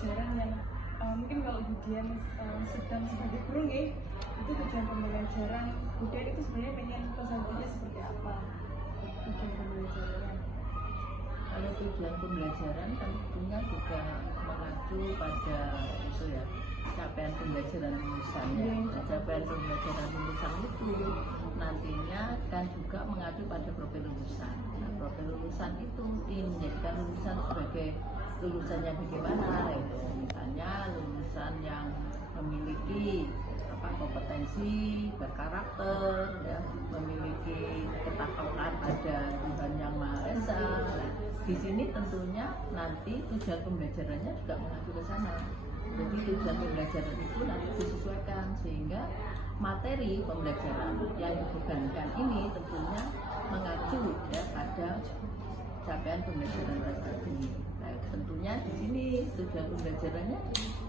pembelajaran yang mungkin kalau Budian sedang sebagai guru nih, itu tujuan pembelajaran Budian itu sebenarnya pengen pesannya seperti apa tujuan pembelajaran? Kalau tujuan pembelajaran tentunya juga mengacu pada itu ya, capaian pembelajaran lulusan ya. Nah, capaian pembelajaran lulusan itu nantinya kan juga mengacu pada profil lulusan. Nah, profil lulusan itu ingin menjadikan lulusan sebagai lulusannya bagaimana itu, misalnya lulusan yang memiliki kompetensi, berkarakter, ya, memiliki ketakwaan pada Tuhan Yang Maha Esa. Nah, di sini tentunya nanti tujuan pembelajarannya juga mengacu ke sana. Jadi tujuan pembelajaran itu nanti disesuaikan sehingga materi pembelajaran yang dibebankan ini tentunya mengacu ya pada capaian pembelajaran tadi. Nah, tentunya di sini tujuan pembelajarannya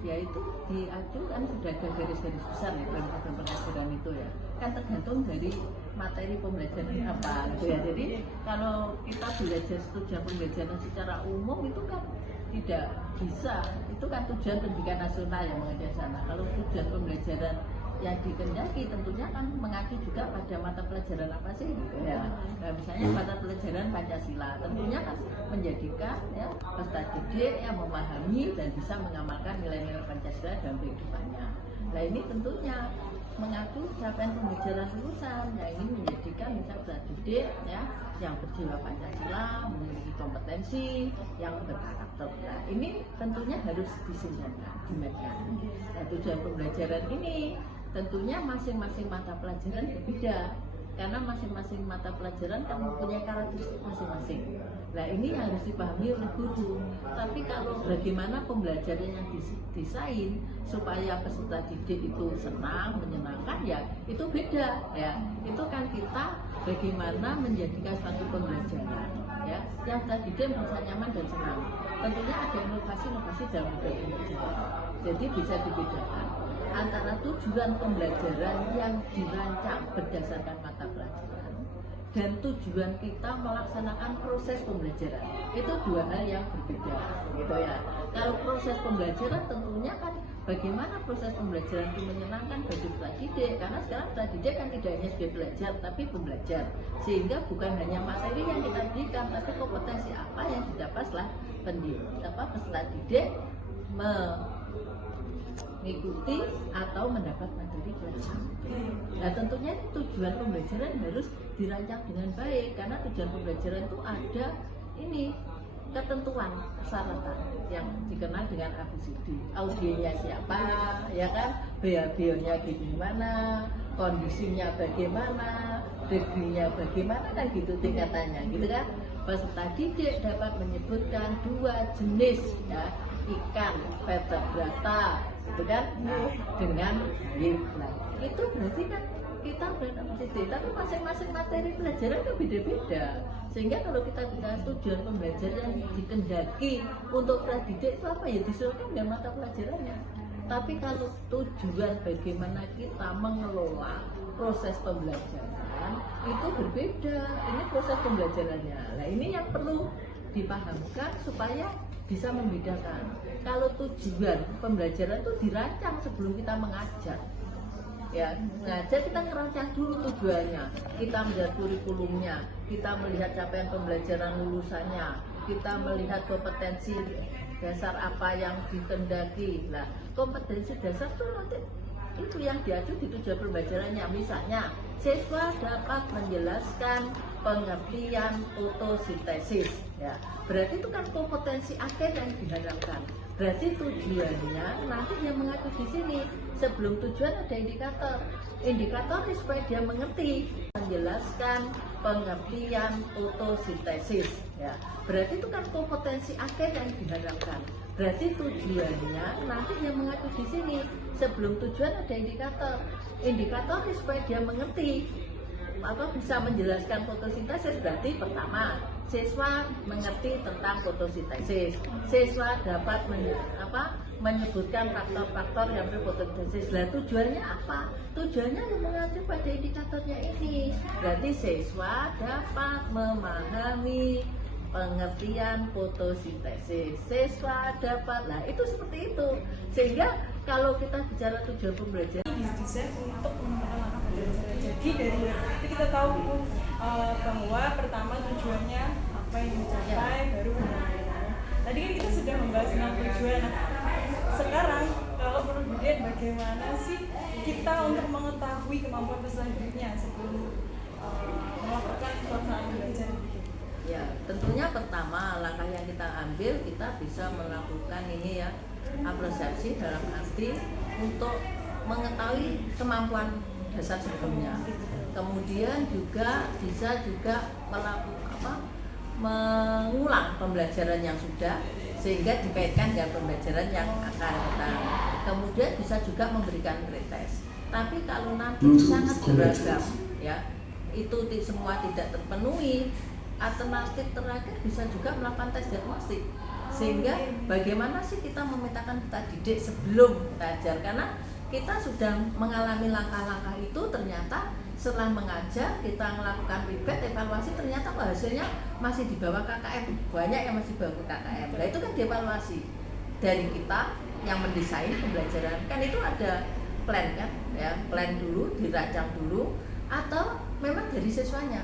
yaitu diajukan sudah ada garis-garis besar ya dalam program pembelajaran itu ya. Kan tergantung dari materi pembelajaran apa gitu ya. Jadi kalau kita belajar tujuan pembelajaran secara umum itu kan tidak bisa. Itu kan tujuan pendidikan nasional yang mengajar sana. Kalau tujuan pembelajaran yang dikehendaki tentunya kan mengacu juga pada mata pelajaran apa sih gitu ya. Nah, misalnya mata pelajaran Pancasila tentunya kan menjadikan ya peserta didik yang memahami dan bisa mengamalkan nilai-nilai Pancasila dalam kehidupannya. Nah, ini tentunya mengacu capaian pembelajaran lulusan. Nah, ini menjadikan misalnya peserta didik ya yang berjiwa Pancasila, memiliki kompetensi, yang berkarakter. Nah, ini tentunya harus disinjangkan, dimainkan. Nah, tujuan pembelajaran ini tentunya masing-masing mata pelajaran berbeda karena masing-masing mata pelajaran kan mempunyai karakteristik masing-masing. Nah, ini yang harus dipahami oleh guru. Tapi kalau bagaimana pembelajaran yang didesain supaya peserta didik itu senang, menyenangkan ya itu beda ya. Itu kan kita bagaimana menjadikan suatu pembelajaran ya yang peserta didik merasa nyaman dan senang. Tentunya ada inovasi-inovasi dalam pembelajaran. Jadi bisa dibedakan antara tujuan pembelajaran yang dirancang berdasarkan mata pelajaran dan tujuan kita melaksanakan proses pembelajaran. Itu dua hal yang berbeda gitu ya. Kalau proses pembelajaran tentunya kan bagaimana proses pembelajaran itu menyenangkan bagi peserta didik, karena sekarang peserta didik kan tidak hanya sebagai belajar tapi pembelajar, sehingga bukan hanya materi yang kita berikan tapi kompetensi apa yang didapat setelah peserta didik mengikuti atau mendapat materi pelajaran. Nah, tentunya tujuan pembelajaran harus dirancang dengan baik karena tujuan pembelajaran itu ada ini ketentuan persyaratan yang dikenal dengan ABCD. Audionya siapa, ya kan? BABO-nya gimana, kondisinya bagaimana, degree-nya bagaimana kan gitu tingkatannya, gitu kan? Peserta didik dapat menyebutkan dua jenis ya ikan vertebrata gitu kan, nah, dengan nah, itu berarti kan kita berABCD, tapi masing-masing materi pelajaran itu beda-beda. Sehingga kalau kita bicara tujuan pembelajaran yang dikehendaki untuk peserta didik itu apa ya disesuaikan dengan mata pelajarannya. Tapi kalau tujuan bagaimana kita mengelola proses pembelajaran itu berbeda. Ini proses pembelajarannya. Nah, ini yang perlu dipahamkan supaya bisa membedakan. Kalau tujuan pembelajaran itu dirancang sebelum kita mengajar. Ya, mengajar kita ngerancang dulu tujuannya. Kita melihat kurikulumnya, kita melihat capaian pembelajaran lulusannya, kita melihat kompetensi dasar apa yang dikehendaki. Nah, kompetensi dasar itu nanti itu yang diacu di tujuan pembelajarannya. Misalnya, siswa dapat menjelaskan pengertian fotosintesis. Ya, berarti itu kan kompetensi akhir yang diharapkan. Berarti tujuannya nanti yang mengacu di sini. Sebelum tujuan ada indikator. Indikator supaya dia mengerti, menjelaskan pengertian fotosintesis. Ya, berarti itu kan kompetensi akhir yang diharapkan. Berarti tujuannya nanti yang mengacu di sini. Sebelum tujuan ada indikator. Indikator supaya dia mengerti atau bisa menjelaskan fotosintesis. Berarti pertama, siswa mengerti tentang fotosintesis. Siswa dapat menyebutkan faktor-faktor yang berfotosintesis. Nah, tujuannya apa? Tujuannya yang mengacu pada indikatornya ini. Berarti siswa dapat memahami pengertian fotosintesis, siswa dapat, nah itu seperti itu. Sehingga kalau kita bicara tujuan pembelajaran didesain untuk menemukan langkah pembelajaran. Jadi dari itu kita tahu bahwa pertama tujuannya apa yang dicapai, baru penerapannya. Tadi kan kita sudah membahas tentang tujuan. Sekarang kalau menurut Budian bagaimana sih kita untuk mengetahui kemampuan peserta didiknya sebelum melakukan pelaksanaan belajar gitu? Ya, tentunya pertama langkah yang kita ambil, kita bisa melakukan ini ya, apresiasi dalam arti untuk mengetahui kemampuan dasar sebelumnya. Kemudian juga bisa juga mengulang pembelajaran yang sudah, sehingga dikaitkan dengan pembelajaran yang akan datang. Kemudian bisa juga memberikan pretest. Tapi kalau nanti sangat beragam ya, itu semua tidak terpenuhi, alternatif terakhir bisa juga melakukan tes diagnostik. Sehingga bagaimana sih kita memetakan kita didik sebelum kita ajar, karena kita sudah mengalami langkah-langkah itu, ternyata setelah mengajar kita melakukan feedback, evaluasi, ternyata hasilnya masih di bawah KKM, banyak yang masih bawah KKM. Nah itu kan dievaluasi dari kita yang mendesain pembelajaran, kan itu ada plan kan ya, plan dulu, dirancang dulu, atau memang dari siswanya.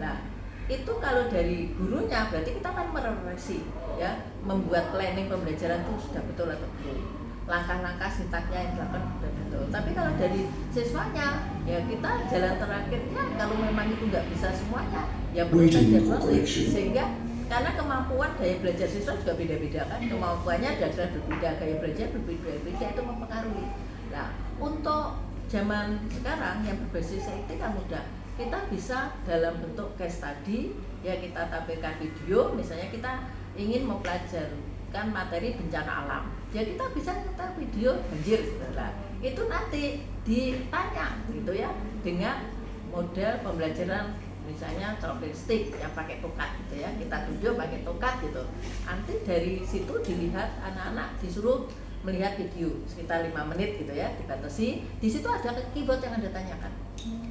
Nah itu kalau dari gurunya berarti kita kan merefleksi ya, membuat planning pembelajaran itu sudah betul atau belum, langkah-langkah sintaknya yang dilakukan sudah betul. Tapi kalau dari siswanya ya kita jalan terakhirnya, kalau memang itu nggak bisa semuanya ya perlu diagnostik. Sehingga karena kemampuan daya belajar siswa juga beda-beda kan, kemampuannya ada berbeda, gaya belajar berbeda-beda, itu mempengaruhi. Nah untuk zaman sekarang yang berbasis IT kan mudah, kita bisa dalam bentuk case study ya, kita tampilkan video, misalnya kita ingin mempelajarikan materi bencana alam ya, kita bisa nyetel video banjir gitu lah. Itu nanti ditanya gitu ya, dengan model pembelajaran misalnya talking stick yang pakai tokat gitu ya, kita tunjuk pakai tokat gitu. Nanti dari situ dilihat, anak-anak disuruh melihat video sekitar 5 menit gitu ya, dibatasi. Di situ ada keyword yang Anda tanyakan.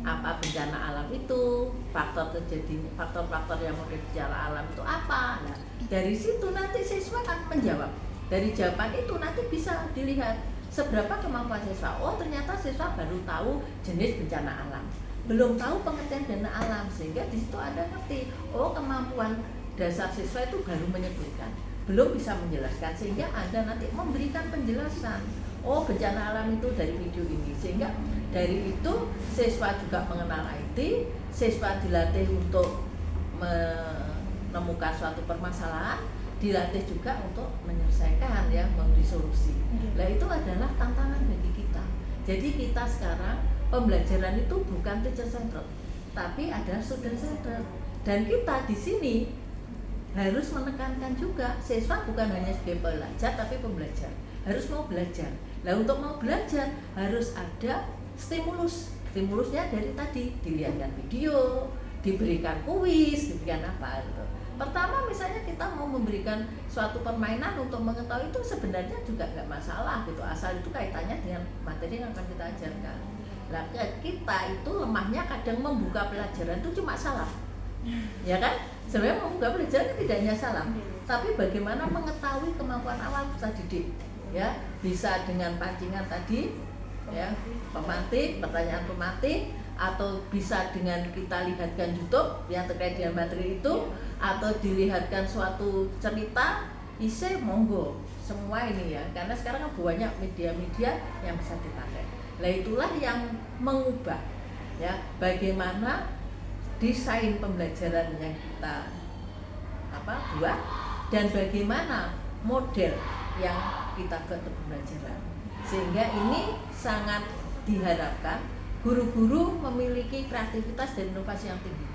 Apa bencana alam itu, faktor-faktor yang mungkin bencana alam itu apa. Nah, dari situ nanti siswa akan menjawab. Dari jawaban itu nanti bisa dilihat seberapa kemampuan siswa. Oh, ternyata siswa baru tahu jenis bencana alam, belum tahu pengertian bencana alam, sehingga di situ Anda ngerti, oh kemampuan dasar siswa itu baru menyebutkan, belum bisa menjelaskan, sehingga Anda nanti memberikan penjelasan. Oh, bencana alam itu dari video ini, sehingga dari itu siswa juga mengenal IT, siswa dilatih untuk menemukan suatu permasalahan, dilatih juga untuk menyelesaikan ya, memberi solusi. Nah itu adalah tantangan bagi kita. Jadi kita sekarang pembelajaran itu bukan teacher centered, tapi ada student centered. Dan kita di sini harus menekankan juga siswa bukan hanya sebagai pelajar tapi pembelajar, harus mau belajar. Nah untuk mau belajar harus ada stimulus. Stimulusnya dari tadi dilihatkan video, diberikan kuis, diberikan apa gitu. Pertama misalnya kita mau memberikan suatu permainan untuk mengetahui, itu sebenarnya juga nggak masalah gitu, asal itu kaitannya dengan materi yang akan kita ajarkan. Nah kita itu lemahnya kadang membuka pelajaran itu cuma salah, ya kan? Sebenarnya membuka pelajaran tidak hanya salah, tapi bagaimana mengetahui kemampuan awal kita didik, ya bisa dengan pancingan tadi, ya pemantik, pertanyaan pemantik, atau bisa dengan kita lihatkan YouTube yang terkait dengan materi itu, atau dilihatkan suatu cerita, isi monggo semua ini ya, karena sekarang kan banyak media-media yang bisa dipakai. Nah itulah yang mengubah ya bagaimana desain pembelajaran yang kita buat, dan bagaimana model yang kita buat untuk pembelajaran, sehingga ini sangat diharapkan guru-guru memiliki kreativitas dan inovasi yang tinggi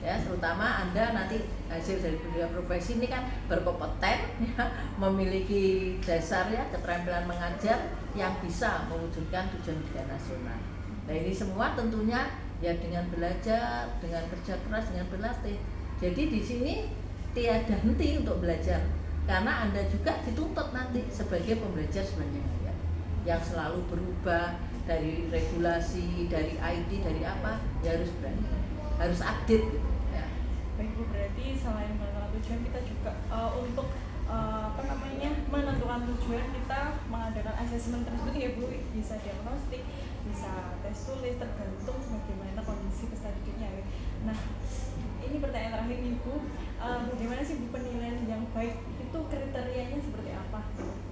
ya, terutama Anda nanti hasil dari bidang profesi ini kan berkompeten ya, memiliki dasar ya, keterampilan mengajar yang bisa mewujudkan tujuan pendidikan nasional. Nah ini semua tentunya ya dengan belajar, dengan kerja keras, dengan berlatih. Jadi di sini tiada henti untuk belajar, karena Anda juga dituntut nanti sebagai pembelajar sebenarnya ya, yang selalu berubah dari regulasi, dari IT, dari apa, ya harus berani, harus update gitu ya. Baik Bu, berarti selain melakukan tujuan kita juga untuk menentukan tujuan kita mengadakan asesmen tersebut ya Bu, bisa diagnostik, bisa tes tulis, tergantung bagaimana kondisi pesertanya ya. Nah, ini pertanyaan terakhir nih Bu, bagaimana sih Bu penilaian yang baik itu kriterianya seperti apa?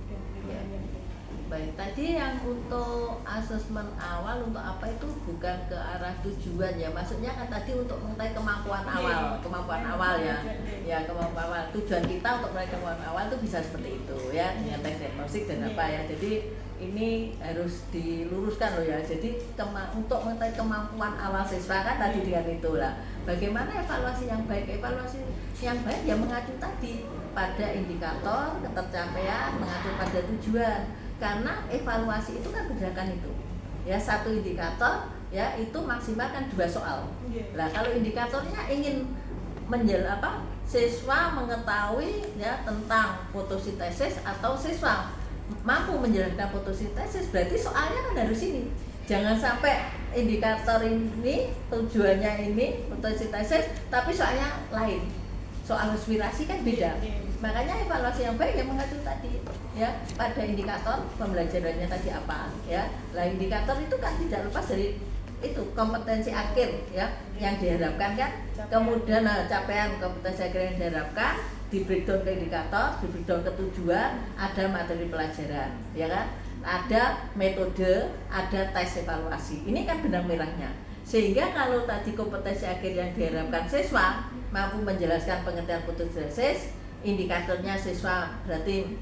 Dan penilaian yang baik. Baik, tadi yang untuk asesmen awal untuk apa itu bukan ke arah tujuan ya, maksudnya kan tadi untuk mengetahui kemampuan awal ya, kemampuan awal. Tujuan kita untuk mengetahui kemampuan awal itu bisa seperti itu ya, dengan tes diagnostik dan apa ya. Jadi ini harus diluruskan loh ya. Jadi untuk mengetahui kemampuan awal siswa kan tadi dengan itulah. Bagaimana evaluasi yang baik? Evaluasi yang baik ya mengacu tadi pada indikator ketercapaian, mengacu pada tujuan. Karena evaluasi itu kan berdasarkan itu ya, satu indikator ya itu maksimal kan 2 soal. Nah kalau indikatornya ingin siswa mengetahui ya tentang fotosintesis atau siswa mampu menjalankan fotosintesis, berarti soalnya kan harus ini. Jangan sampai indikator ini tujuannya ini fotosintesis tapi soalnya lain, soal respirasi kan beda. Makanya evaluasi yang baik yang mengacu tadi ya pada indikator pembelajarannya tadi apa ya. Nah indikator itu kan tidak lepas dari itu kompetensi akhir ya yang diharapkan kan. Kemudian capaian kompetensi akhir yang diharapkan di breakdown ke indikator, di breakdown ke tujuan, ada materi pelajaran ya kan, ada metode, ada tes evaluasi. Ini kan benang merahnya. Sehingga kalau tadi kompetensi akhir yang diharapkan siswa mampu menjelaskan pengertian fotosintesis, indikatornya siswa berarti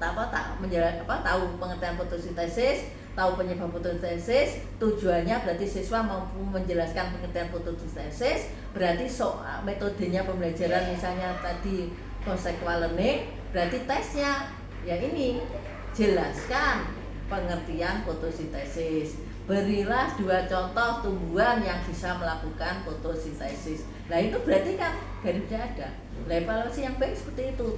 tahu pengertian fotosintesis, tahu penyebab fotosintesis, tujuannya berarti siswa mampu menjelaskan pengertian fotosintesis, berarti soal metodenya pembelajaran misalnya tadi conceptual learning, berarti tesnya ya ini jelaskan pengertian fotosintesis. Berilah 2 contoh tumbuhan yang bisa melakukan fotosintesis. Nah itu berarti kan garisnya ada. Nah, evaluasi yang baik seperti itu.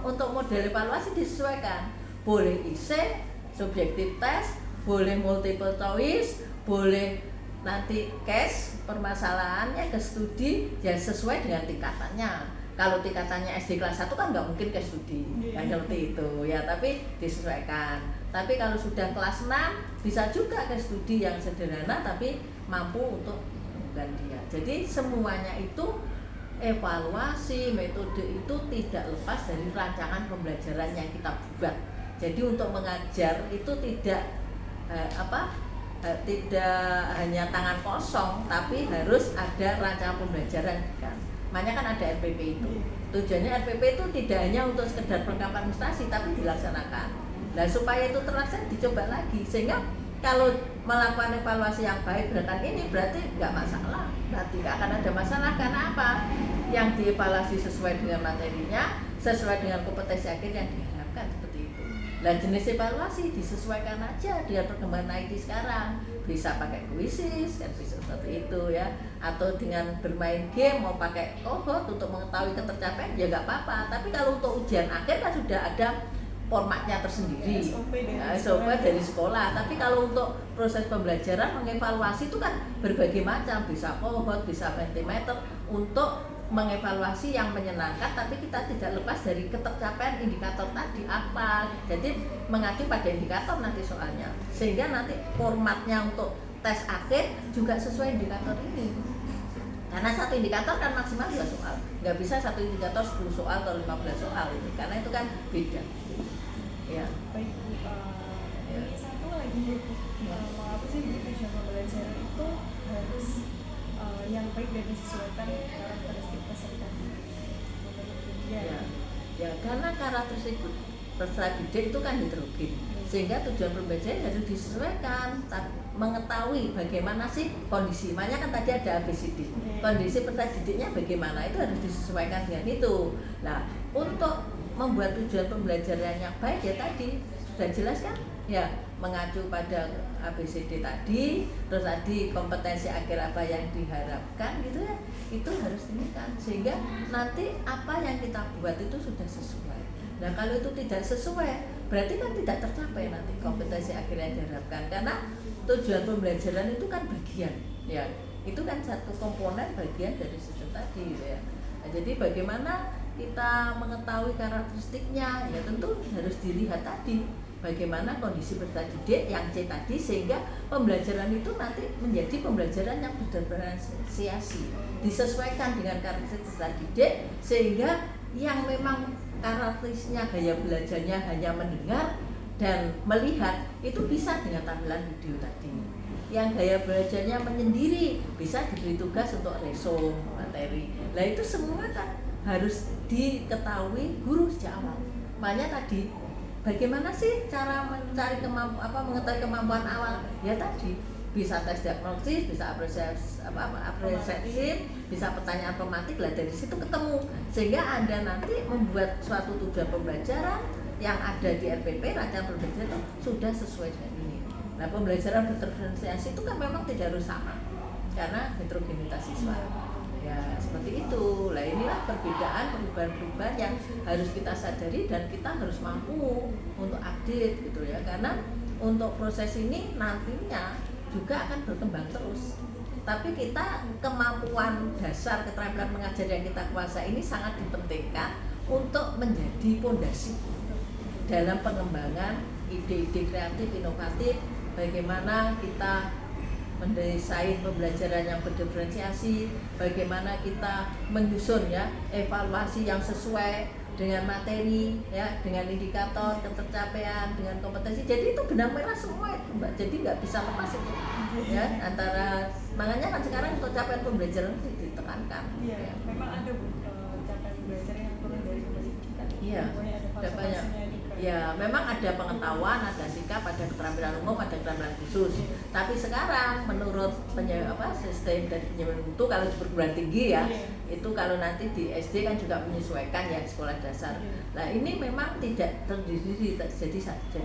Untuk model evaluasi disesuaikan. Boleh IC, subjektif tes, boleh multiple choice, boleh nanti case permasalahannya ke studi ya sesuai dengan tingkatannya. Kalau tingkatannya SD kelas 1 kan nggak mungkin ke studi kan seperti itu ya, tapi disesuaikan. Tapi kalau sudah kelas 6 bisa juga ke studi yang sederhana tapi mampu untuk bukan dia. Jadi semuanya itu evaluasi metode itu tidak lepas dari rancangan pembelajaran yang kita buat. Jadi untuk mengajar itu tidak hanya tangan kosong, tapi harus ada rancangan pembelajaran kan. Makanya kan ada RPP itu. Tujuannya RPP itu tidak hanya untuk sekedar perlengkapan administrasi tapi dilaksanakan. Nah supaya itu terlaksana dicoba lagi, sehingga kalau melakukan evaluasi yang baik berdasarkan ini berarti nggak masalah, berarti nggak akan ada masalah. Karena apa? Yang dievaluasi sesuai dengan materinya, sesuai dengan kompetensi akhir yang diharapkan seperti itu. Nah jenis evaluasi disesuaikan aja dengan perkembangan IT sekarang. Bisa pakai quizzes kan bisa seperti itu ya, atau dengan bermain game mau pakai Kahoot untuk mengetahui ketercapaian ya nggak apa-apa. Tapi kalau untuk ujian akhir kan sudah ada formatnya tersendiri, SOP dari sekolah. Tapi kalau untuk proses pembelajaran mengevaluasi itu kan berbagai macam, bisa Kahoot, bisa Mentimeter untuk mengevaluasi yang menyenangkan, tapi kita tidak lepas dari ketercapaian indikator tadi apa. Jadi mengacu pada indikator nanti soalnya, sehingga nanti formatnya untuk tes akhir juga sesuai indikator ini. Karena satu indikator kan maksimal 2 soal, nggak bisa satu indikator 10 soal atau 15 soal itu, karena itu kan beda. Ya. Baik Bu, ini satu lagi Bu, mengapa sih tujuan pembelajaran itu harus yang baik dan disesuaikan karakteristik peserta ya karena karakteristik peserta didik itu kan heterogen, sehingga tujuan pembelajaran harus disesuaikan, mengetahui bagaimana sih kondisi. Makanya kan tadi ada ABCD, kondisi peserta didiknya bagaimana, itu harus disesuaikan dengan itu. Nah untuk membuat tujuan pembelajaran yang baik ya tadi sudah jelas kan ya, mengacu pada ABCD tadi, terus tadi kompetensi akhir apa yang diharapkan gitu ya, itu harus ini kan, sehingga nanti apa yang kita buat itu sudah sesuai. Nah kalau itu tidak sesuai berarti kan tidak tercapai nanti kompetensi akhir yang diharapkan, karena tujuan pembelajaran itu kan bagian ya, itu kan satu komponen bagian dari sistem tadi gitu ya. Nah, jadi bagaimana kita mengetahui karakteristiknya, ya tentu harus dilihat tadi bagaimana kondisi peserta didik yang C tadi, sehingga pembelajaran itu nanti menjadi pembelajaran yang berdiferensiasi, disesuaikan dengan karakteristik peserta didik, sehingga yang memang karakteristiknya gaya belajarnya hanya mendengar dan melihat itu bisa dengan tampilan video tadi. Yang gaya belajarnya menyendiri bisa diberi tugas untuk resum materi. Nah itu semua kan harus diketahui guru sejak awal. Makanya tadi bagaimana sih cara mencari mengetahui kemampuan awal? Ya tadi bisa tes diagnosis, bisa apresiasi, bisa pertanyaan pematik. Lah dari situ ketemu, sehingga Anda nanti membuat suatu tujuan pembelajaran yang ada di RPP, rancangan pembelajaran itu sudah sesuai dengan ini. Nah pembelajaran berdiferensiasi itu kan memang tidak harus sama karena heterogenitas siswa. Ya seperti itu. Nah inilah perubahan-perubahan yang harus kita sadari dan kita harus mampu untuk update gitu ya, karena untuk proses ini nantinya juga akan berkembang terus. Tapi kita kemampuan dasar keterampilan mengajar yang kita kuasai ini sangat dipentingkan untuk menjadi pondasi dalam pengembangan ide-ide kreatif inovatif, bagaimana kita mendesain pembelajaran yang berdiferensiasi, bagaimana kita menyusun ya evaluasi yang sesuai dengan materi ya, dengan indikator ketercapaian, dengan kompetensi. Jadi itu benang merah semua itu Mbak, jadi nggak bisa lepas itu ya antara, makanya kan sekarang untuk capaian pembelajaran itu ditekankan. Iya, Ya. memang ada Bu capaian pembelajaran yang turun dari pendidikan. Iya, ada banyak. Ya, memang ada pengetahuan, ada sikap, ada keterampilan umum, ada keterampilan khusus. Tapi sekarang menurut sistem dari penyesuaian mutu, kalau di perguruan tinggi ya, itu kalau nanti di SD kan juga menyesuaikan ya sekolah dasar. Nah ini memang tidak terdiri jadi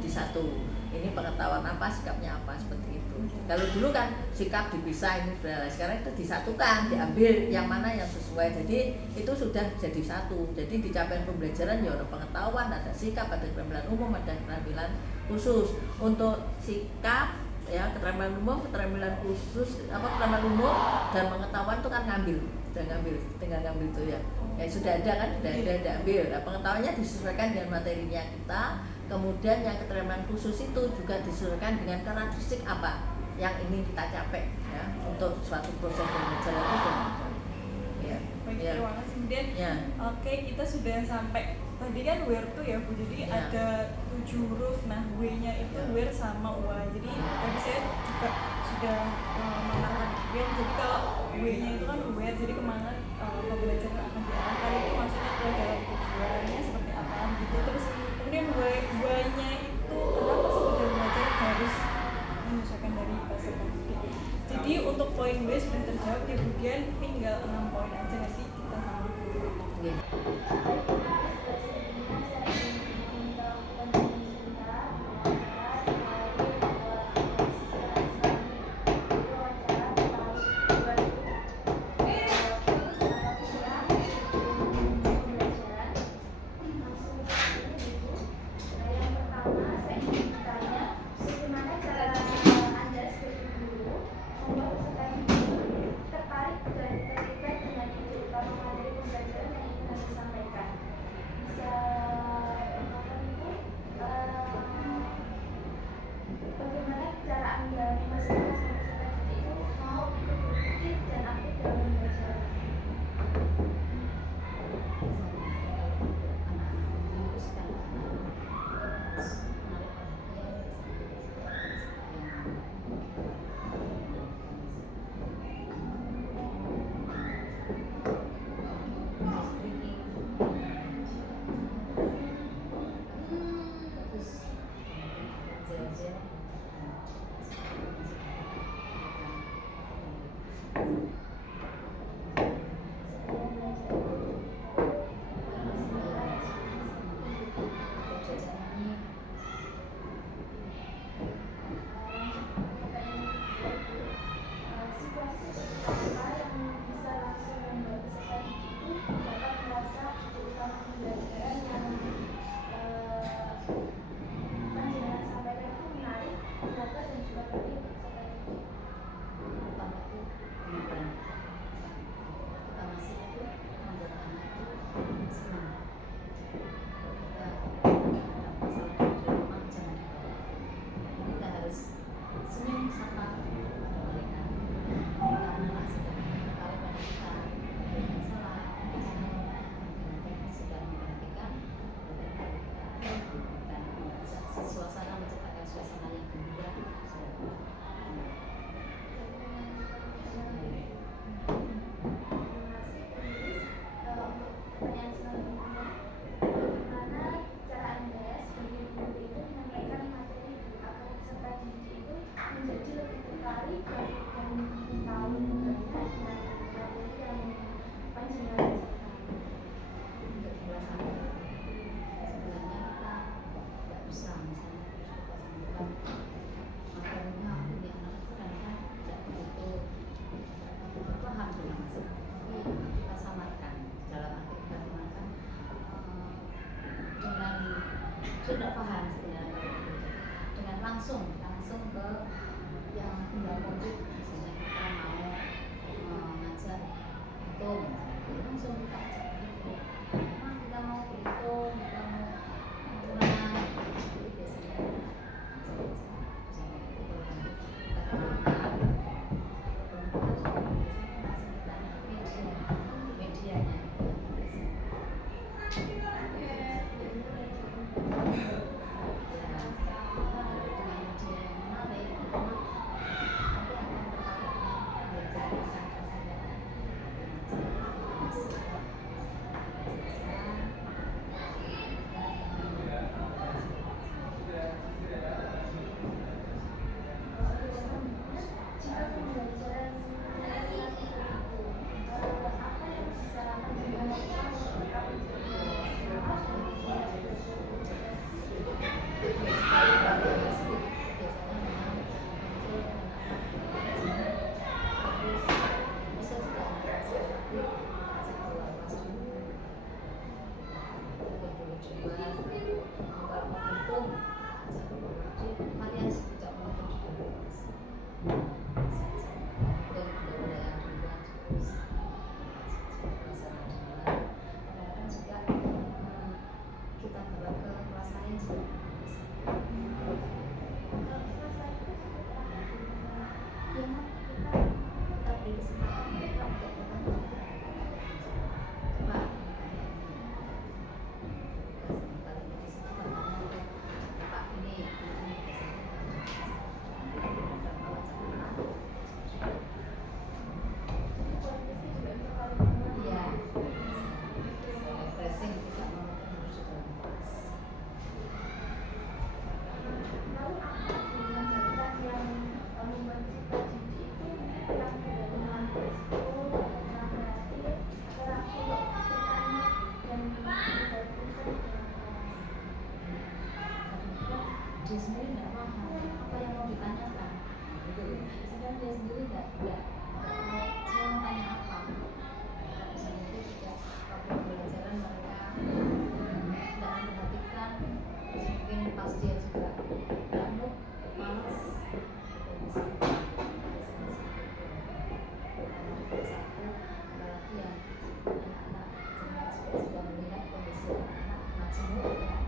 satu. Ini pengetahuan apa, sikapnya apa, seperti itu. Kalau dulu kan sikap dipisah, ini sekarang itu disatukan, diambil yang mana yang sesuai. Jadi itu sudah jadi satu. Jadi di capaian pembelajaran ya ada pengetahuan, ada sikap, ada keterampilan umum, ada keterampilan khusus. Untuk sikap ya, keterampilan umum, keterampilan khusus, keterampilan umum dan pengetahuan itu kan tinggal ngambil itu ya. Ya sudah ada kan, sudah ada ambil. Nah, pengetahuannya disesuaikan dengan materinya kita. Kemudian yang keterampilan khusus itu juga disesuaikan dengan karakteristik apa yang ingin kita capai ya untuk suatu proses pembelajaran itu. Ya. Baik, Ya. terima kasih. Kemudian Ya. oke, kita sudah sampai tadi kan where to ya Bu, jadi Ya. ada 7 huruf. Nah W-nya itu Ya. where sama wa. Jadi tadi saya juga sudah mengarahkan kemudian, jadi kalau W-nya itu kan where, jadi kemana pembelajaran akan diarahkan, itu maksudnya ke dalam tujuannya seperti apa gitu. Terus kemudian Y-nya itu kenapa sih tujuan belajar harus menyesuaikan dari peserta didik. Jadi untuk poin W sudah terjawab, kemudian tinggal 6 poin aja, nanti kita sambung. Oke. suasana, menciptakan suasana yang gembira. Pertanyaan selanjutnya, bagaimana cara Anda sebagai guru itu menyampaikan materi agar peserta didik itu menjadi lebih tertarik dan ingin tahu banyak dengan materi yang panjenengan ajarkan? Untuk pembahasan sebenarnya kita tidak bisa misalnya terus kita sampaikan materinya ini anak itu kadang tidak begitu paham dengan masalah, tapi kita samarkan dalam arti kita samarkan dengan sudah paham sebenarnya dengan langsung ke yang tidak konkret. Misalnya kita mau mengajar hitung, langsung kita ajak gitu. Memang kita mau berhitung, kita mau mengurangi, itu biasanya kita kenalkan. Medianya. Jika pembelajaran mengenai itu, apa yang bisa panjenengan lakukan untuk tetap kita bawa ke kelas lain juga bisa. Kita beri kesempatan mereka untuk bertanya. Coba Pak ini iya, refreshing tidak mau terus dalam kelas. Lalu apa dengan catatan yang membuat kita didik itu kurang dengan resiko, kurang kreatif, kurang bertanya dan tidak bisa Dia sendiri tidak paham apa yang mau ditanyakan, sedang dia sendiri tidak tahu saya mau tanya apa. Misalnya itu juga waktu pembelajaran mereka tidak memperhatikan, terus mungkin pas dia juga tidak mood, malas, itu bisa satu apalagi yang anak-anak sudah melihat kondisi anak majemuk ya,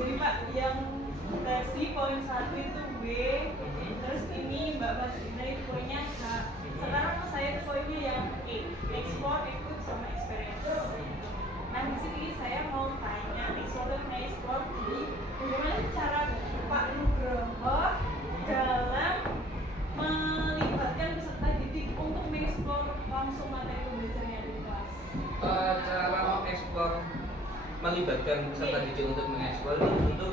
Jadi Pak, yang tesi poin 1 itu B, terus ini Mbak Mas Dina itu poinnya H. Sekarang saya ke poinnya yang E, explore, ikut sama experience. Nah di sini saya mau tanya, explore dan explore, jadi bagaimana cara Pak Nugroho dalam melibatkan peserta didik untuk mengeksplor langsung materi pembelajaran yang ada di kelas? Cara mengeksplor, melibatkan peserta didik untuk mengeksplor itu tentu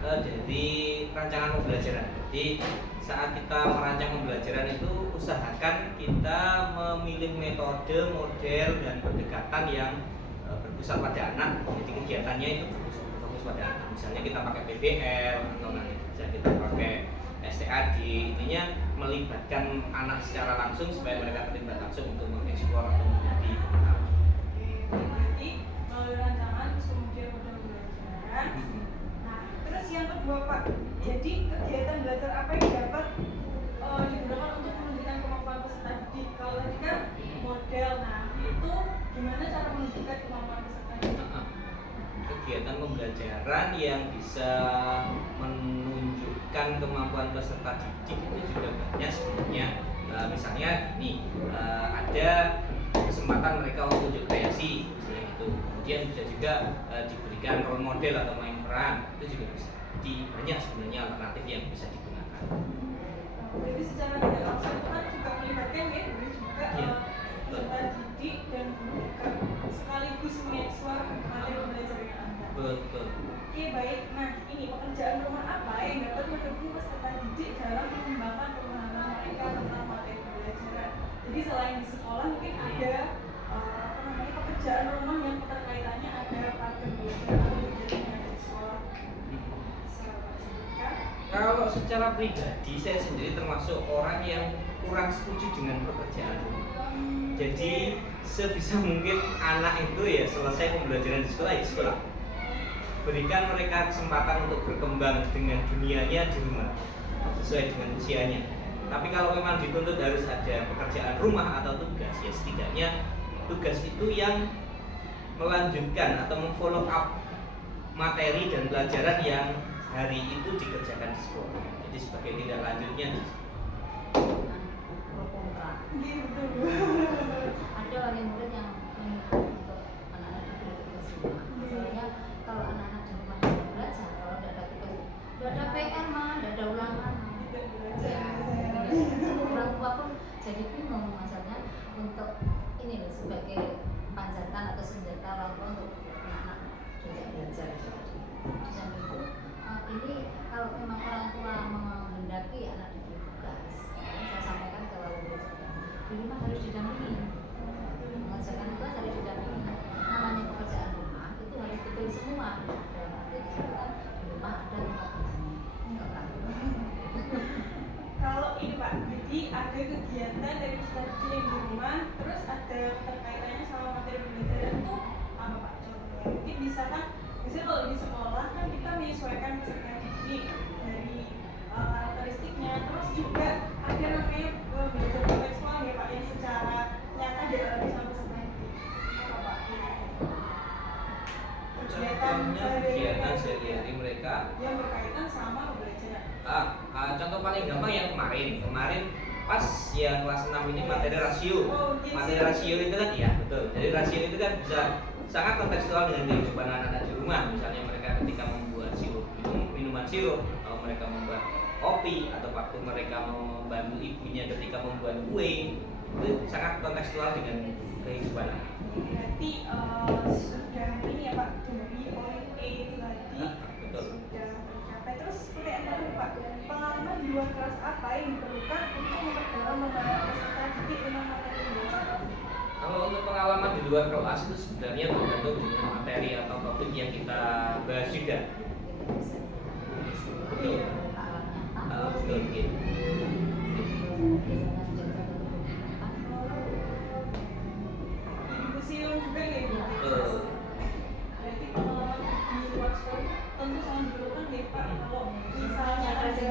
dari rancangan pembelajaran. Jadi saat kita merancang pembelajaran itu usahakan kita memilih metode, model, dan pendekatan yang berpusat pada anak. Jadi kegiatannya itu berfokus pada anak. Misalnya kita pakai PBL atau nanti bisa kita pakai STAD. Intinya melibatkan anak secara langsung supaya mereka terlibat langsung untuk mengeksplor atau menjadi pengalaman. Berarti melalui rancangan terus kemudian model pembelajaran. Nah, terus yang kedua Pak, jadi kegiatan belajar apa yang dapat digunakan untuk menunjukkan kemampuan peserta didik? Kalau tadi kan model, nah itu gimana cara menunjukkan kemampuan peserta didik? Kegiatan pembelajaran yang bisa menunjukkan kemampuan peserta didik itu juga banyak sebenarnya. Misalnya nih ada kesempatan mereka untuk unjuk kreasi misalnya itu, kemudian bisa juga diberikan role model atau main peran, itu juga bisa. Jadi banyak sebenarnya alternatif yang bisa digunakan. Jadi secara tidak langsung itu kan juga melibatkan ya guru juga Iya. peserta didik dan guru juga sekaligus mengeksplor materi pembelajaran yang ada. Betul. Oke baik, nah ini pekerjaan rumah apa yang dapat mendukung peserta didik dalam mengembangkan pemahaman mereka tentang materi pembelajaran? Jadi selain di sekolah mungkin ada pekerjaan rumah yang keterkaitannya ada pada belajar atau belajar yang ada di sekolah. Kalau secara pribadi saya sendiri termasuk orang yang kurang setuju dengan pekerjaan rumah. Jadi sebisa mungkin anak itu ya selesai pembelajaran di sekolah ya sekolah. Berikan mereka kesempatan untuk berkembang dengan dunianya di rumah sesuai dengan usianya. Tapi kalau memang dituntut harus ada pekerjaan rumah atau tugas, ya setidaknya tugas itu yang melanjutkan atau memfollow up materi dan pelajaran yang hari itu dikerjakan di sekolah. Jadi sebagai tindak lanjutnya pro kontra. Iya betul. Ada wali murid yang menyuruh untuk anak-anak diberi tugas rumah. Misalnya kalau anak-anak di rumah tidak belajar, kalau tidak ada tugas, tidak ada PR mah, tidak ada ulangan. Ya, orang tua pun jadi bingung maksudnya untuk ini loh sebagai panjatan atau senjata orang tua untuk anak diajak belajar. Di samping itu ini kalau memang orang tua menghendaki anak diberi tugas, saya sampaikan ke wali murid di rumah harus didampingi, mengerjakan tugas harus didampingi. Namanya pekerjaan rumah itu harus betul semua. Dalam arti di situ kan di rumah ada tempat Kalau ini Pak, jadi ada kegiatan dari peserta didik yang di rumah, terus ada keterkaitannya sama materi pembelajaran itu apa Pak? Contohnya mungkin misalnya kalau di sekolah kan kita menyesuaikan peserta didik dari karakteristiknya, terus juga ada namanya belajar kontekstual ya Pak yang secara nyata dialami sama peserta didik. Apa Pak? kegiatan sehari-hari mereka yang berkaitan sama pembelajaran. Contoh paling gampang yang kemarin pas yang kelas 6 ini materi rasio. Materi rasio itu kan ya betul. Jadi rasio itu kan bisa sangat kontekstual dengan kehidupan anak-anak di rumah. Misalnya mereka ketika membuat sirup minuman sirup, atau mereka membuat kopi, atau waktu mereka membantu ibunya ketika membuat kue, itu sangat kontekstual dengan kehidupan anak. Berarti sudah ini ya Pak, dari poin A itu tadi Betul. sudah tercapai. Terus pertanyaan kedua Pak, pengalaman di luar kelas apa yang diperlukan untuk memperdalam membantu peserta didik dengan materi pembelajaran? Kalau untuk pengalaman di luar kelas itu sebenarnya tergantung dengan materi atau topik yang kita bahas juga. Betul. Betul. Gitu. Di museum juga ya Bu? Betul. Berarti pengalaman di luar sekolah tentu sangat diperlukan ya Pak. Kalau misalnya ada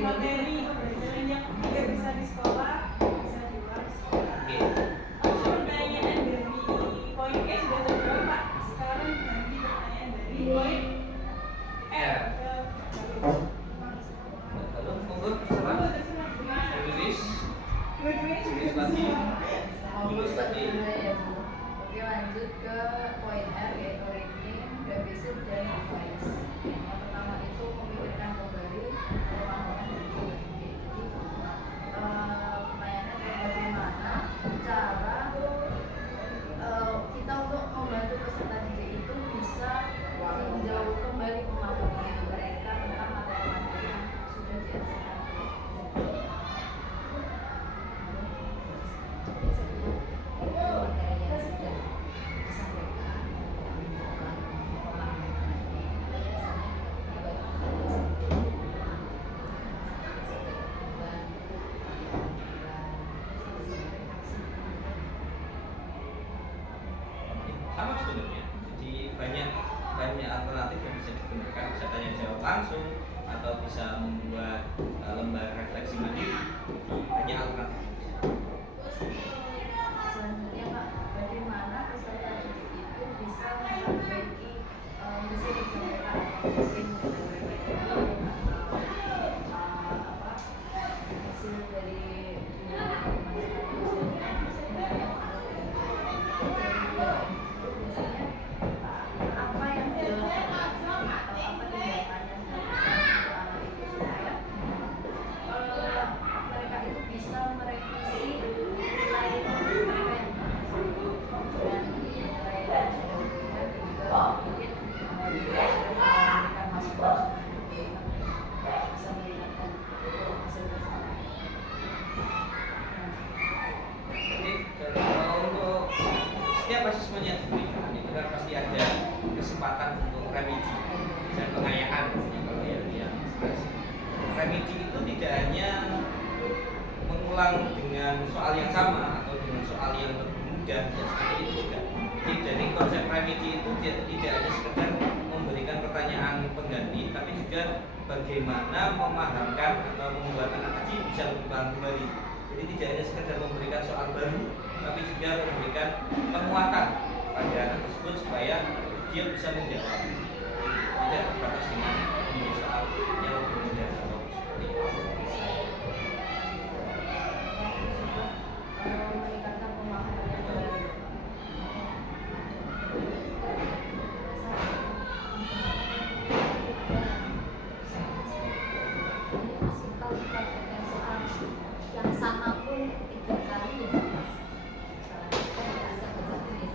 materi pembelajaran yang tidak bisa di sekolah, bisa di luar sekolah. Oke. Pertanyaan dari poin E sudah terjawab Pak. Sekarang ganti pertanyaan dari poin R. Halo, monggo terserah. Tulis. Dua-duanya sudah Tulis lagi. bisa. Tulis lagi. Oke, lanjut ke poin R yaitu ranking, defisit, dan advice. Yang pertama itu memikirkan kembali keuangan dan strategi. Jadi pertanyaannya bagaimana cara kita untuk membantu peserta didik itu bisa meninjau kembali pemahaman mereka tentang materi-materi yang sudah diajarkan. mereka bisa tanya jawab langsung atau bisa membuat lembar refleksi mandiri. Banyak alternatif. Selanjutnya Pak, bagaimana peserta didik itu bisa memperbaiki mesin mereka mungkin dengan berbagi atau hasil dari apa yang dilakukan atau apa tindakan yang dilakukan untuk anak itu supaya mereka itu bisa merevisi nilai mereka yang dan nilai yang sudah diberikan dan juga mungkin juga sudah memberikan masukan bisa melihatkan hasil tersebut. Jadi kalau untuk setiap asesmen yang diberikan itu kan pasti ada kesempatan untuk remedi dan pengayaan kalau yang remedi itu tidak hanya mengulang dengan soal yang sama atau dengan soal yang lebih mudah dan seperti itu juga. Jadi dari konsep remedi itu tidak hanya sekedar memberikan pertanyaan pengganti, tapi juga bagaimana memahamkan atau membuat anak kecil bisa mengulang kembali. Jadi tidak hanya sekedar memberikan soal baru, tapi juga memberikan penguatan pada anak tersebut supaya dia bisa menjawab. Tidak terbatas dengan memberi soal yang lebih mudah atau seperti itu. Meningkatkan pemahaman yang baru. Simpel dengan soal yang sama pun 3 kali ya mas. Misalnya kita bisa baca tulis.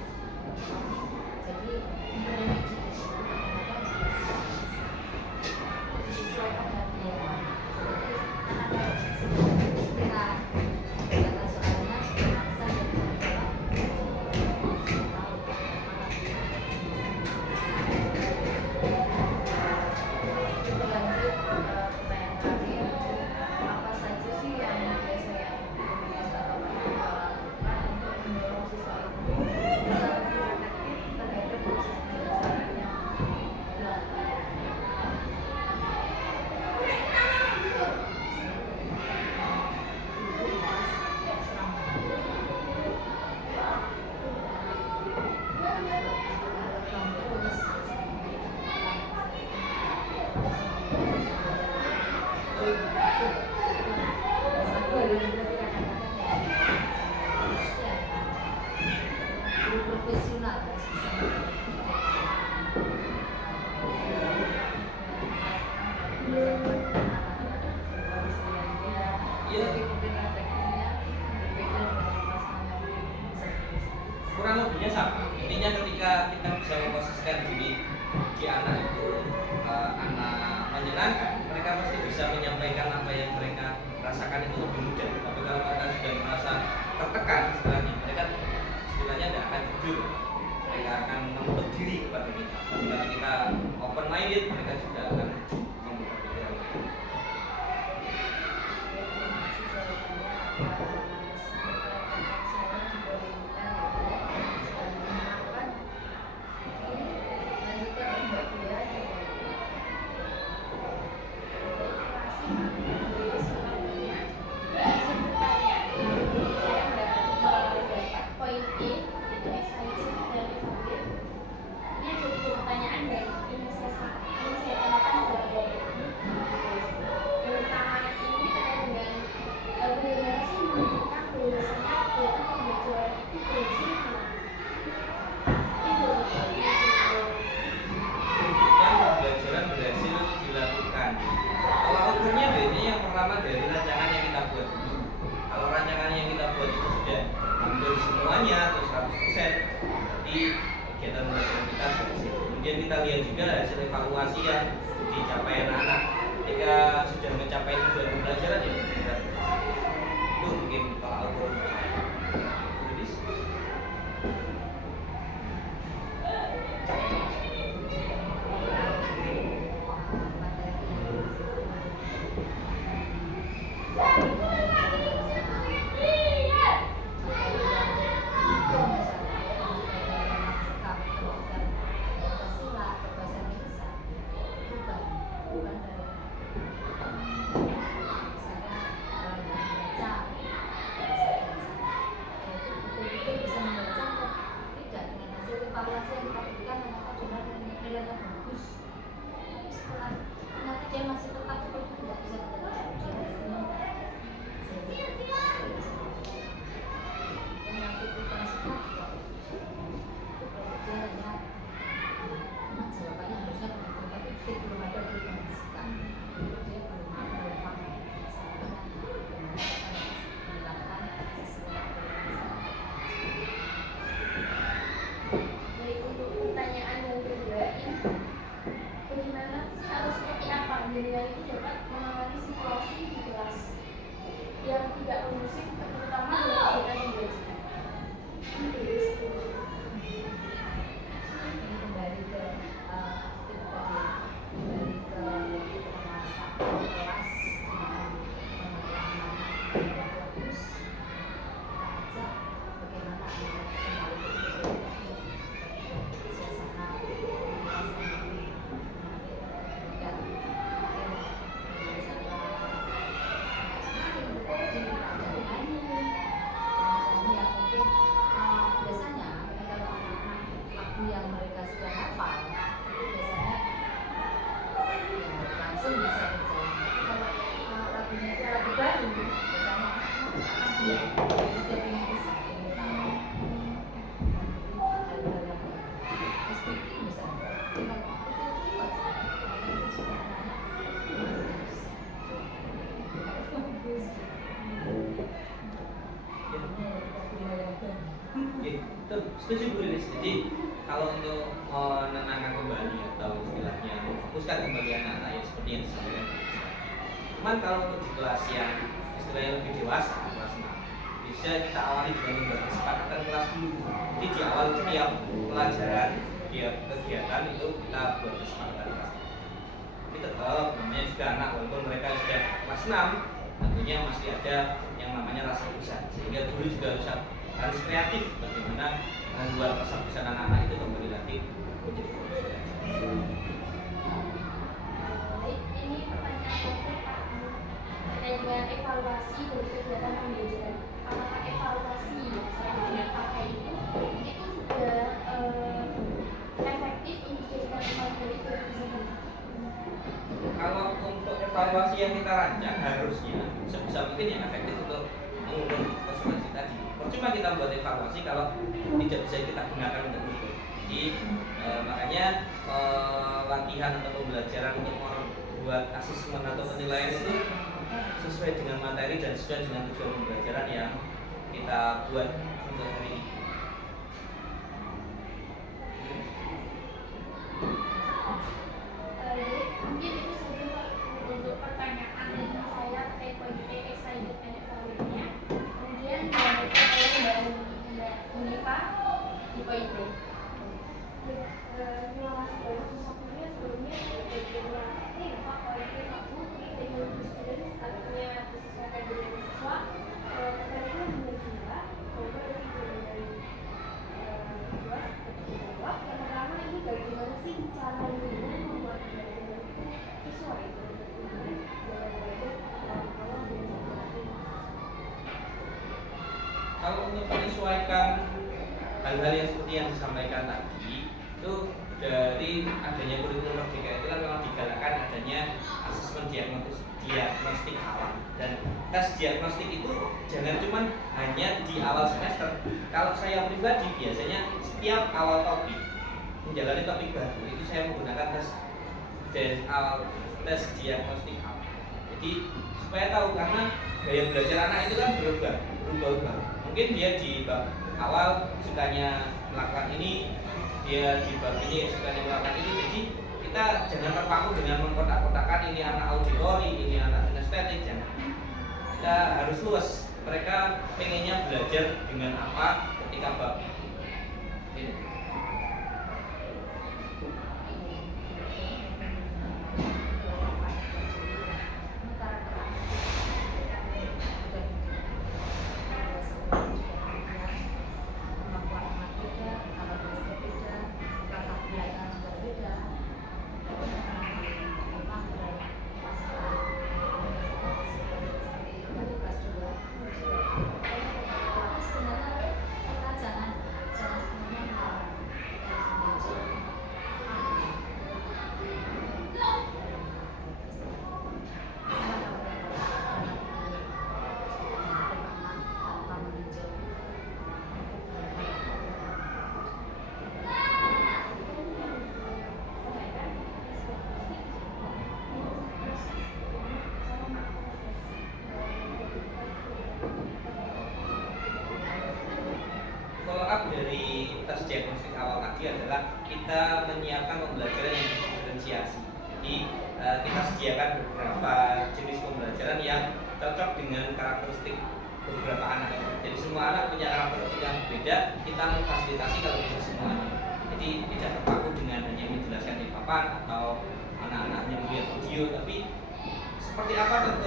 Jadi remedi itu sesuai perhatian. Jadi anak-anak sudah istirahat. Kata soalnya bisa menjawab. Lanjut pertanyaan terakhir, apa saja sih yang biasa atau lakukan untuk mendorong siswa itu bisa lebih reflektif terhadap proses pembelajaran yang dilakukan? Profesional harus bisa. Kurang lebihnya sama. Intinya ketika kita bisa memposisikan diri di anak itu anak menyenangkan, mereka pasti bisa menyampaikan apa yang mereka rasakan itu lebih mudah. Tapi kalau mereka sudah merasa tertekan, mereka istilahnya tidak akan jujur. Mereka akan menutup diri kepada kita. Tapi kalau kita open minded, mereka juga akan membuka pikiran. Poin E itu excited dari Fabir. Ini ada 2 pertanyaan dari ini saya tanyakan kepada yang pertama ini terkait dengan bagaimana sih menunjukkan bahwasanya kegiatan pembelajaran itu berhasil Yang pembelajaran berhasil dilakukan. Kalau ukurnya biasanya yang pertama dari rancangan yang kita buat dulu. Kalau rancangan yang kita buat itu sudah hampir semuanya atau 100% di kegiatan pembelajaran kita berhasil. Kemudian kita lihat juga hasil evaluasi yang dicapai anak-anak. Ketika sudah mencapai tujuan pembelajaran ya kita itu mungkin kalau ukur kondusif terutama dalam kegiatan pembelajaran. Ini kembali ke itu tadi, kembali ke pengawasan kelas dengan pengalaman yang bagus. Kita ajak bagaimana anak kembali ke suasana komunitas yang lebih menarik dan biasanya kalau anak-anak waktu yang mereka sudah hafal itu biasanya ya, langsung bisa berjalan. Kalau lagunya itu lagu baru biasanya akan dia pengen bisa pengen tahu hal-hal yang baru. Speaking misalnya, kalau itu aja sudah anak-anak bagus. Itu setuju Bu Lilis. Jadi kalau untuk menenangkan kembali atau istilahnya memfokuskan kembali anak-anak yang seperti yang disampaikan. Cuman kalau untuk di kelas yang istilahnya lebih dewasa, kelas 6, bisa kita awali dengan membuat kesepakatan kelas dulu. Jadi di awal setiap pelajaran, setiap kegiatan itu kita buat kesepakatan kelas. Tapi tetap namanya juga anak, walaupun mereka sudah kelas 6, tentunya masih ada yang namanya rasa bosan. Sehingga guru juga harus kreatif bagaimana membuat rasa bosan anak-anak itu kembali lagi menjadi fokus. Baik, ini pertanyaan terakhir Pak terkait dengan evaluasi dari kegiatan pembelajaran. Apakah evaluasi yang saya pakai itu sudah efektif untuk dijadikan materi pembelajaran? Kalau untuk evaluasi yang kita rancang harusnya sebisa mungkin yang efektif untuk mengukur konsultasi tadi. Percuma kita buat evaluasi kalau tidak bisa kita gunakan untuk mengukur. Jadi makanya latihan atau pembelajaran untuk membuat asesmen atau penilaian itu sesuai dengan materi dan sesuai dengan tujuan pembelajaran yang kita buat untuk hari ini. Mungkin itu saja Pak untuk pertanyaan saya terkait poin excited and evaluate-nya. Kemudian dilanjutkan oleh Mbak Unifa di poin B. Terima kasih banyak sebelumnya ini Pak poin B aku teknologi students artinya disesuaikan dengan siswa. Pertanyaannya benar juga coba lebih dari dua seperti jawab. Yang pertama ini bagaimana sih cara membuat pembelajaran itu sesuai dengan kebutuhan dalam belajar awal dan Kalau untuk menyesuaikan hal-hal yang seperti yang disampaikan tadi, itu dari adanya kurikulum merdeka itu kan memang digalakkan adanya asesmen diagnostik awal, dan tes diagnostik itu jangan cuma hanya di awal semester. Kalau saya pribadi biasanya setiap awal topik menjalani topik baru itu saya menggunakan tes diagnostik awal. Jadi supaya tahu, karena gaya belajar anak itu kan berubah. Mungkin dia di bab awal sukanya melakukan ini, dia di bab ini sukanya melakukan ini. Jadi kita jangan terpaku dengan mengkotak-kotakan ini anak auditori, ini anak kinestetik. Jangan. Kita harus luas. Mereka pengennya belajar dengan apa ketika bab ini. Dari tes diagnostik awal tadi adalah kita menyiapkan pembelajaran yang diferensiasi. Jadi kita sediakan beberapa jenis pembelajaran yang cocok dengan karakteristik beberapa anak. Jadi semua anak punya karakter yang berbeda, kita memfasilitasi kalau bisa semua anak. Jadi tidak terpaku dengan hanya menjelaskan di papan atau anak-anak hanya melihat video, tapi seperti apa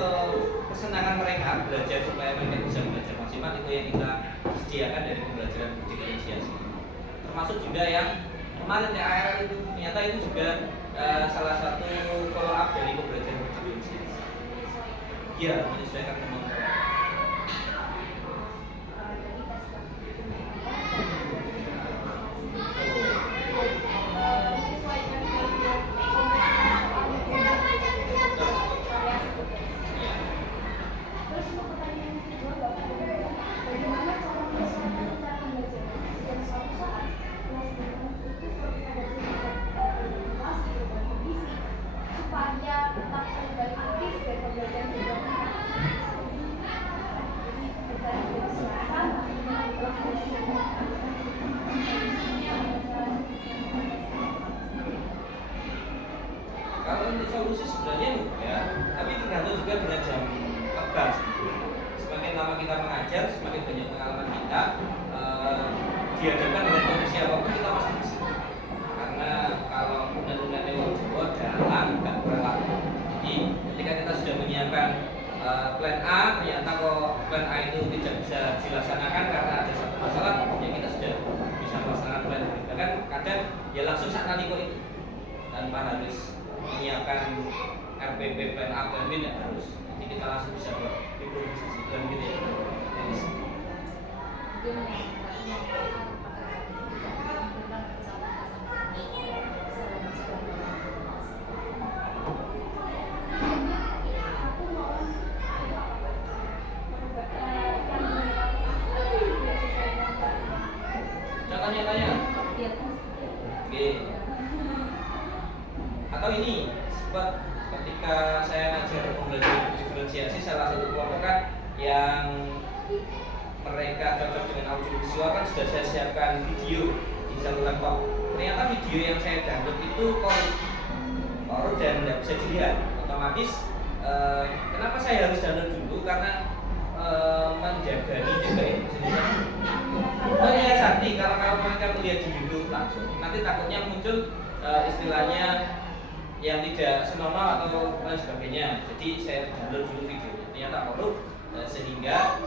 kesenangan mereka belajar supaya mereka bisa belajar maksimal, itu yang kita sediakan dari pembelajaran diferensiasi. Termasuk juga yang kemarin ARL itu ternyata itu juga salah satu follow up dari pembelajaran diferensiasi. Ya, menyesuaikan kemampuan. Terus untuk pertanyaan yang kedua, Bapak dan Ibu, bagaimana cara menyesuaikan cara pembelajaran dan suatu saat kelas dengan itu ada kelas perubahan kondisi supaya tetap terlibat aktif dan pembelajaran berjalan. Jadi berjalan dari silakan Kalau untuk solusi sebenarnya ya, tapi tergantung juga dengan jam terbang. Semakin lama kita mengajar, semakin banyak pengalaman kita, dihadapkan dengan kondisi apapun kita pasti bisa. Karena kalau undang-undang lewat Jawa dalam nggak berlaku. Jadi ketika kita sudah menyiapkan plan A, ternyata kok plan A itu tidak bisa dilaksanakan karena ada satu masalah, ya kita sudah bisa melaksanakan plan B. Bahkan kadang ya langsung saat nanti kok itu tanpa harus menyiapkan RPP plan A plan B, tidak harus. Jadi kita langsung bisa improvisasi plan gitu ya. Contohnya Oke. Atau ini sebab ketika saya ngajar pembelajaran diferensiasi, salah satu kelompok kan yang mereka cocok dengan audiovisual kan sudah saya siapkan video di saluran kok. Ternyata video yang saya download itu korup dan tidak bisa dilihat. Otomatis kenapa saya harus download dulu? Karena menjaga juga menyiasati kalau mereka melihat di YouTube langsung, nanti takutnya muncul istilahnya yang tidak senonoh atau lain sebagainya. Jadi saya download dulu videonya, ternyata korup, sehingga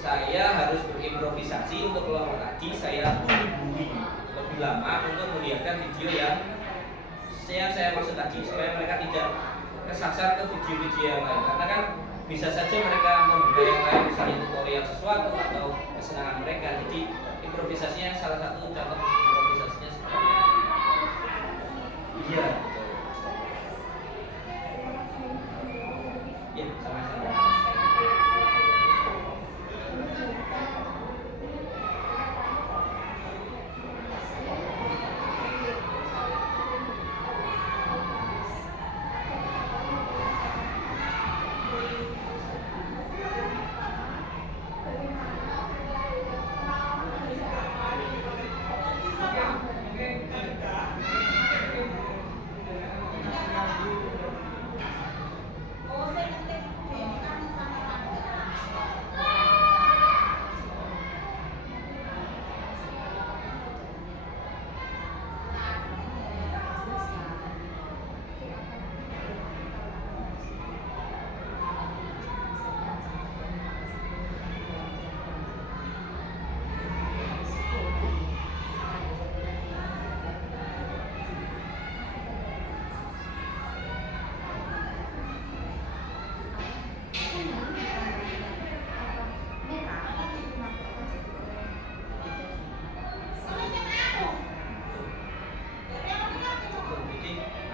saya harus berimprovisasi untuk kelompok tadi. Saya menunggu lebih lama untuk melihatkan video yang saya maksud tadi, supaya mereka tidak kesasar ke video-video yang lain. Karena kan bisa saja mereka membuka yang lain, misalnya tutorial sesuatu atau kesenangan mereka. Jadi improvisasinya salah satu contoh improvisasinya seperti itu. Iya, betul. Ya, sama-sama.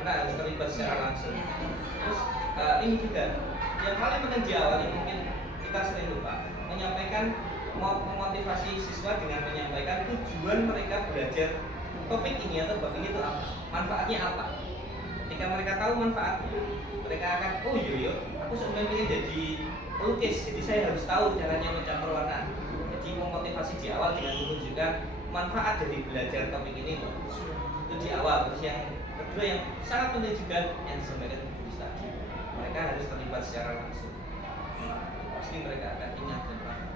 Harus terlibat secara langsung. Terus ini juga yang paling penting di awal ini mungkin kita sering lupa menyampaikan, memotivasi siswa dengan menyampaikan tujuan mereka belajar topik ini atau bab ini itu apa, manfaatnya apa. Ketika mereka tahu manfaatnya, mereka akan iya, aku sebenarnya ingin jadi pelukis, jadi saya harus tahu caranya mencampur warna. Jadi memotivasi di awal dengan menunjukkan manfaat dari belajar topik ini itu di awal. Terus yang kedua yang sangat penting juga yang disampaikan Bu tadi, mereka harus terlibat secara langsung. pasti mereka akan ingat dan paham.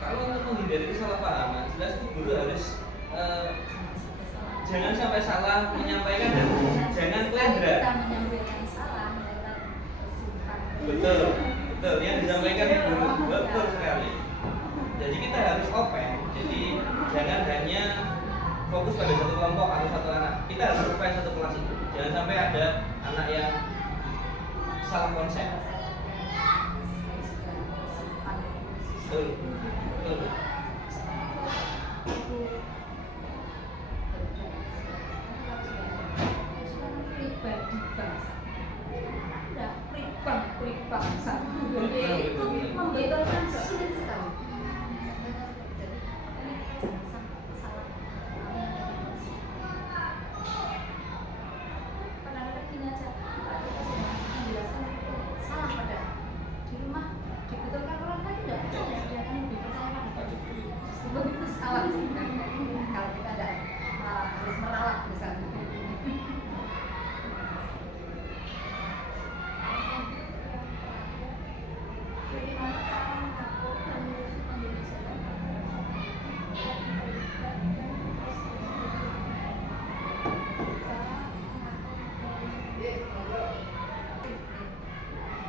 Kalau untuk menghindari kesalahpahaman, jelas itu guru harus jangan sampai salah menyampaikan dan jangan kelendra. Kita menyampaikan salah, mereka bersimpan. Betul, betul yang disampaikan guru betul sekali. Jadi kita harus open. Jadi jangan hanya fokus pada satu kelompok atau satu anak. Kita harus open satu kelas itu. Jangan sampai ada anak yang salah konsep. Betul, betul. Pribadi bangsa. Ada pribadi bangsa. Betul, Itu betul. membedakan sulit sekali. Jadi jangan sampai salah. Kadang-kadang gini aja, kita sudah menjelaskan itu salah pada di rumah dibutuhkan orang lain tidak percaya, dia akan lebih percaya pada meskipun itu salah sih. Kalau kita ada harus merawat misalnya. Bagaimana cara mengatur dan mengurus pembelajaran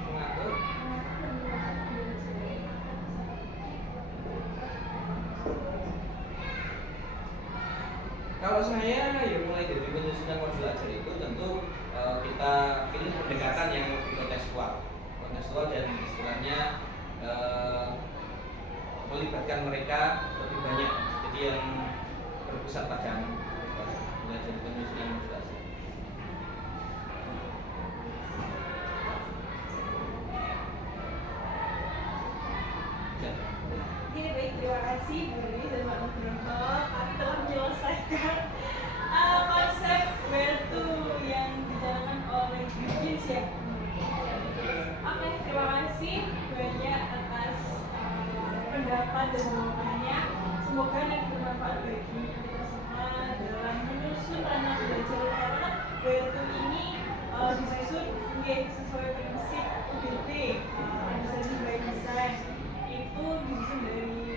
Mengatur. Kalau saya ya mulai dari penyusunan modul ajar itu tentu kita pilih pendekatan yang lebih kontekstual dan istilahnya melibatkan mereka lebih banyak. Jadi yang berpusat pada mulai dari penyusunan modul ajar. Ya. Oke, baik, terima kasih Bu Rini dan Pak Nugroho. Kami telah menyelesaikan konsep where to yang dijalankan oleh Bikin ya. Oke, terima kasih banyak atas pendapat dan jawabannya. Semoga nanti bermanfaat bagi kita semua dalam menyusun ranah belajar karena where to ini disusun sesuai prinsip UGT, understanding by design. Itu disusun dari